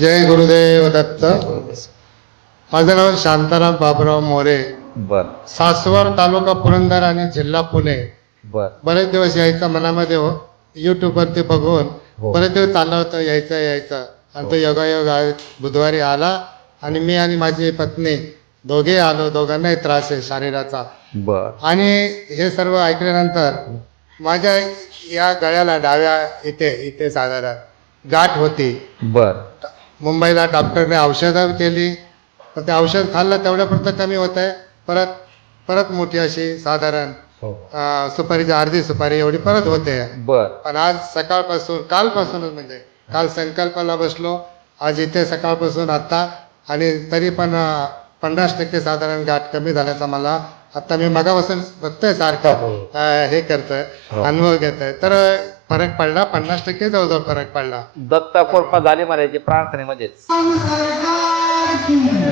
जय गुरुदेव दत्त. माझं नाव शांताराम बाबुराव मोरे. बर. सासवड तालुका पुरंदर आणि जिल्हा पुणे. बर. बरेच दिवस यायचं मनामध्ये हो. यूट्यूबवरती बघून हो. बरेच दिवस चाललं होतं यायचं यायचं. आणि तो योगायोग आज बुधवारी आला आणि मी आणि माझी पत्नी दोघे आलो. दोघांनाही त्रास आहे शरीराचा. बर. आणि हे सर्व ऐकल्यानंतर माझ्या या गळ्याला डाव्या इथे इथे साधारण गाठ होती. बर. मुंबईला डॉक्टरने औषधं केली. तर ते औषध खाल्लं तेवढ्यापुरतं कमी होत आहे. परत परत मोठी अशी साधारण हो. अं, सुपारीची अर्धी सुपारी एवढी परत होते. बर. पण आज सकाळपासून कालपासूनच म्हणजे काल संकल्पाला बसलो. आज इथे सकाळपासून आत्ता आणि तरी पण अं, पन्नास टक्के साधारण गाठ कमी झाल्याचा मला आता मी मगापासून बघतोय सारखं. अं, हे करतोय हो. अनुभव घेतोय. तर फरक पडला? पन्नास टक्के जवळजवळ फरक पडला. दत्ता कृपा झाली म्हणायची प्रार्थनेमध्येच.